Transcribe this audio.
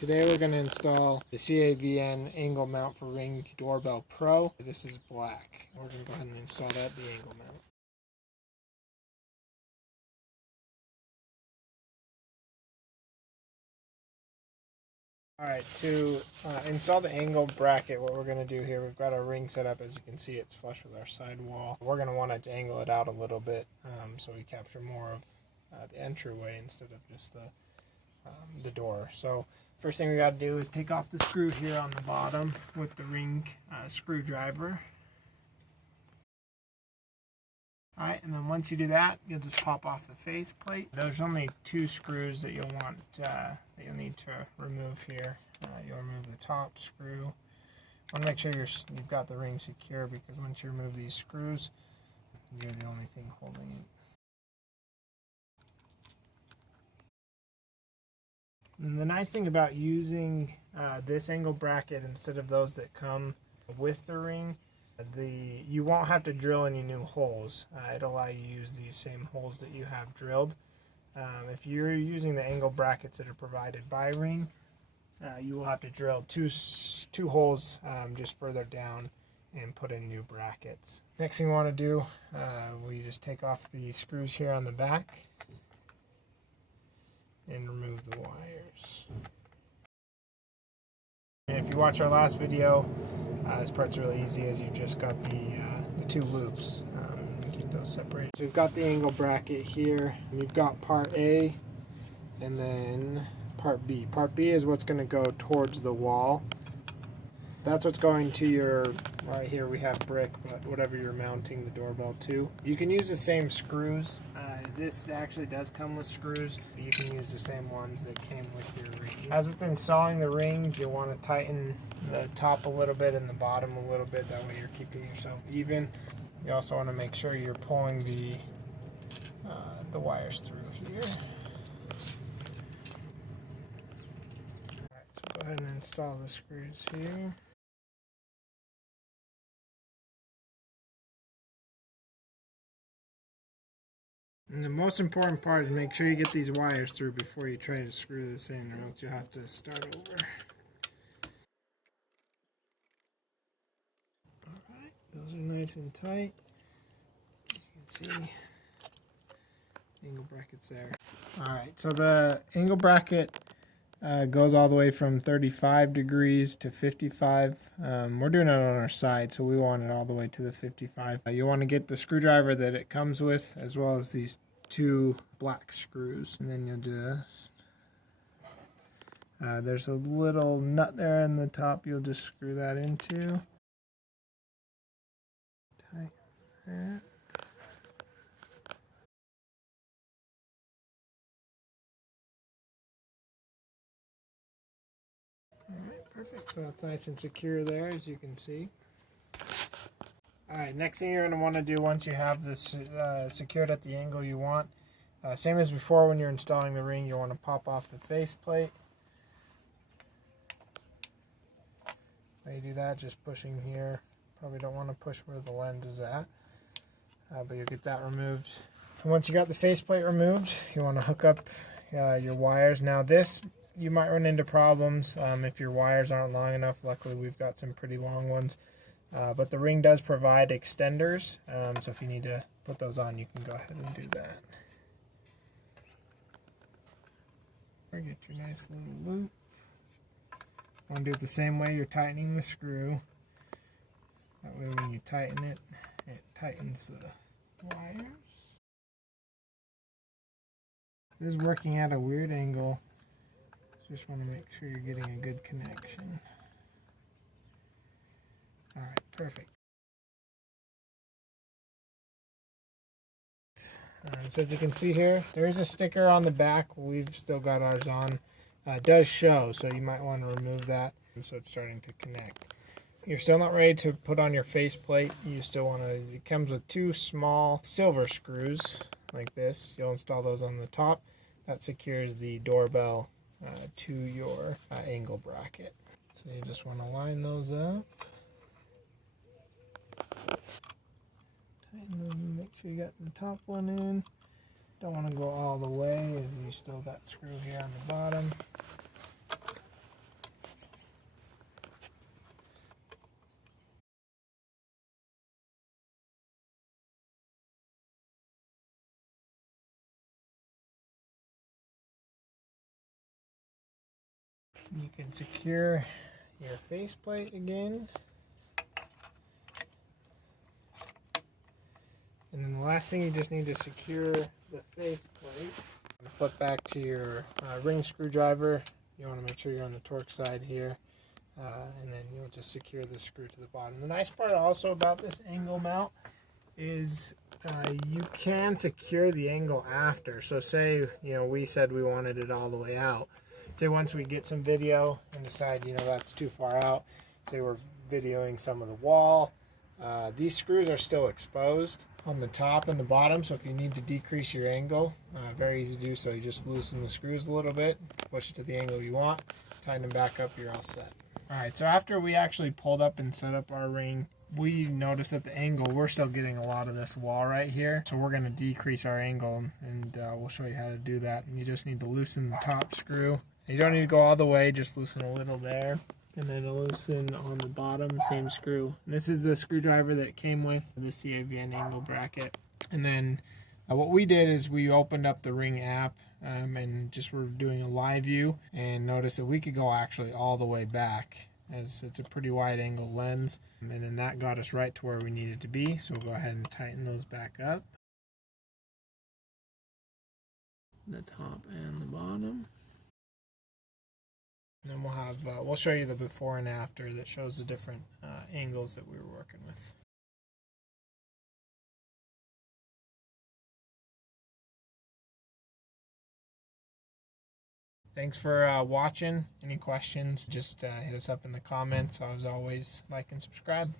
Today we're going to install the CAVN angle mount for Ring Doorbell Pro. This is black. We're going to go ahead and install that, the angle mount. Alright, to install the angle bracket, what we're going to do here, we've got our ring set up. As you can see, it's flush with our sidewall. We're going to want to angle it out a little bit so we capture more of the entryway instead of just the door. So first thing we got to do is take off the screw here on the bottom with the ring screwdriver. Alright, and then once you do that, you'll just pop off the face plate. There's only 2 screws that you'll want that you'll need to remove here. You'll remove the top screw. Want to make sure you've got the ring secure, because once you remove these screws, you're the only thing holding it. And the nice thing about using this angle bracket instead of those that come with the ring, you won't have to drill any new holes. It'll allow you to use these same holes that you have drilled. If you're using the angle brackets that are provided by Ring, you will have to drill two holes just further down and put in new brackets. Next thing we want to do, we just take off the screws here on the back and remove the wires. And if you watch our last video, this part's really easy, as you've just got the 2 loops. Keep those separated. So we've got the angle bracket here. We've got part A and then part B. Part B is what's going to go towards the wall. That's what's going to your, right here we have brick, but whatever you're mounting the doorbell to. You can use the same screws. This actually does come with screws, but you can use the same ones that came with your ring. As with installing the ring, you'll want to tighten the top a little bit and the bottom a little bit. That way you're keeping yourself even. You also want to make sure you're pulling the wires through here. Alright, so go ahead and install the screws here. And the most important part is make sure you get these wires through before you try to screw this in, or else you'll have to start over. Alright, those are nice and tight. As you can see, angle bracket's there. Alright, so the angle bracket goes all the way from 35 degrees to 55. We're doing it on our side, so we want it all the way to the 55. You want to get the screwdriver that it comes with, as well as these 2 black screws, and then you'll just there's a little nut there in the top, you'll just screw that into. Tight there. Alright, perfect. So it's nice and secure there, as you can see. Alright, next thing you're going to want to do once you have this secured at the angle you want, same as before when you're installing the ring, you want to pop off the face plate. When you do that, just pushing here. Probably don't want to push where the lens is at, but you'll get that removed. And once you got the face plate removed, you want to hook up your wires. Now this, you might run into problems if your wires aren't long enough. Luckily we've got some pretty long ones. But the ring does provide extenders, so if you need to put those on, you can go ahead and do that. Or get your nice little loop. Want to do it the same way you're tightening the screw. That way when you tighten it, it tightens the wires. This is working at a weird angle. Just want to make sure you're getting a good connection. Alright, perfect. So as you can see here, there is a sticker on the back. We've still got ours on. It does show, so you might want to remove that. So it's starting to connect. You're still not ready to put on your faceplate. You still want to, it comes with 2 small silver screws like this. You'll install those on the top. That secures the doorbell to your angle bracket. So you just want to line those up. Tighten them, make sure you got the top one in. Don't want to go all the way, as you still got screw here on the bottom. You can secure your faceplate again. And then the last thing, you just need to secure the faceplate. Flip back to your ring screwdriver. You want to make sure you're on the torque side here. And then you'll just secure the screw to the bottom. The nice part also about this angle mount is you can secure the angle after. So say, we said we wanted it all the way out. Say once we get some video and decide, that's too far out. Say we're videoing some of the wall. These screws are still exposed on the top and the bottom, so if you need to decrease your angle, very easy to do so. You just loosen the screws a little bit, push it to the angle you want, tighten them back up, you're all set. Alright, so after we actually pulled up and set up our ring, we noticed at the angle we're still getting a lot of this wall right here, so we're going to decrease our angle, and we'll show you how to do that. And you just need to loosen the top screw. You don't need to go all the way, just loosen a little there. And then loosen on the bottom, same screw. And this is the screwdriver that came with the CAVN angle bracket. And then what we did is we opened up the Ring app and just were doing a live view, and noticed that we could go actually all the way back, as it's a pretty wide angle lens. And then that got us right to where we needed to be. So we'll go ahead and tighten those back up. The top and the bottom. And then we'll have, we'll show you the before and after that shows the different angles that we were working with. Thanks for watching. Any questions, just hit us up in the comments. As always, like and subscribe.